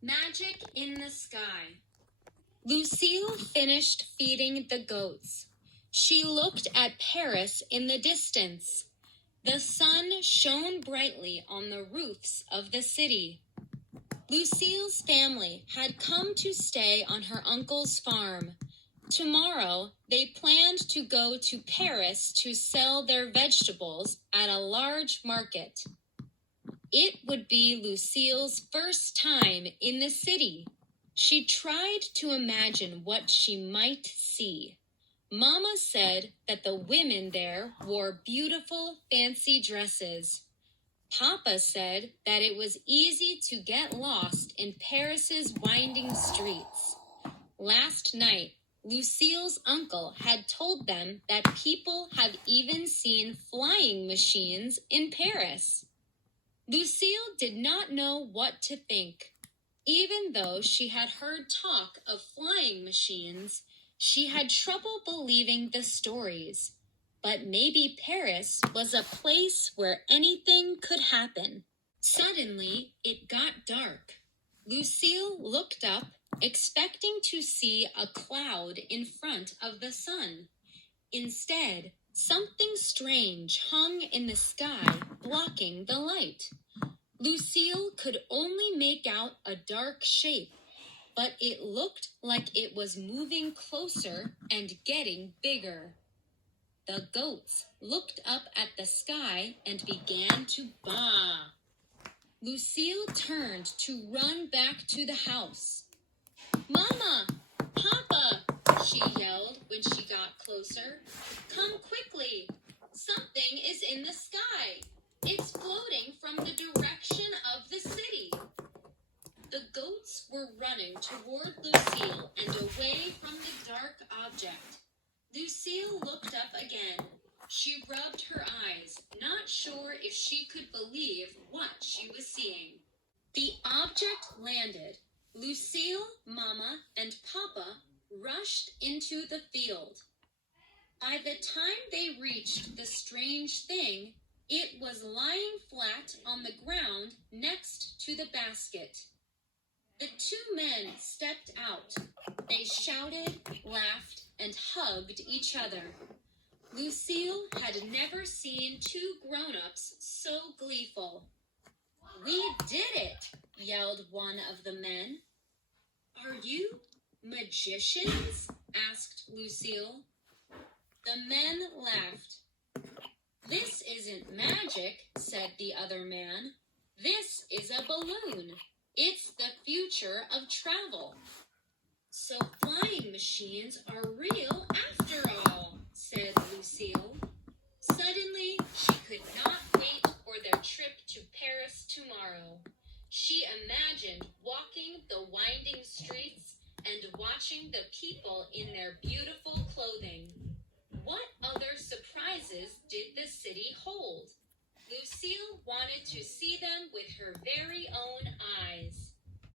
Magic in the sky. Lucille finished feeding the goats. She looked at Paris in the distance. The sun shone brightly on the roofs of the city. Lucille's family had come to stay on her uncle's farm. Tomorrow, they planned to go to Paris to sell their vegetables at a large market. It would be Lucille's first time in the city. She tried to imagine what she might see. Mama said that the women there wore beautiful, fancy dresses. Papa said that it was easy to get lost in Paris's winding streets. Last night, Lucille's uncle had told them that people have even seen flying machines in Paris. Lucille did not know what to think. Even though she had heard talk of flying machines, she had trouble believing the stories. But maybe Paris was a place where anything could happen. Suddenly, it got dark. Lucille looked up, expecting to see a cloud in front of the sun. Instead, something strange hung in the sky, blocking the light. Lucille could only make out a dark shape, but it looked like it was moving closer and getting bigger. The goats looked up at the sky and began to baa. Lucille turned to run back to the house. "Mama! Papa!" she yelled when she got closer. "Come quickly! Something is in the sky. It's floating from the direction of the city." The goats were running toward Lucille and away from the dark object. Lucille looked up again. She rubbed her eyes, not sure if she could believe what she was seeing. The object landed. Lucille, Mama, and Papa rushed into the field. By the time they reached the strange thing, it was lying flat on the ground next to the basket. The two men stepped out. They shouted, laughed, and hugged each other. Lucille had never seen two grown-ups so gleeful. "We did it!" yelled one of the men. "Are you magicians?" asked Lucille. The men laughed. "This isn't magic," said the other man. "This is a balloon. It's the future of travel." "So flying machines are real after all," said Lucille. Suddenly, she could not wait for their trip to Paris tomorrow. She imagined walking the winding streets and watching the people in their beautiful clothing. What other surprises did the city hold? Lucille wanted to see them with her very own eyes.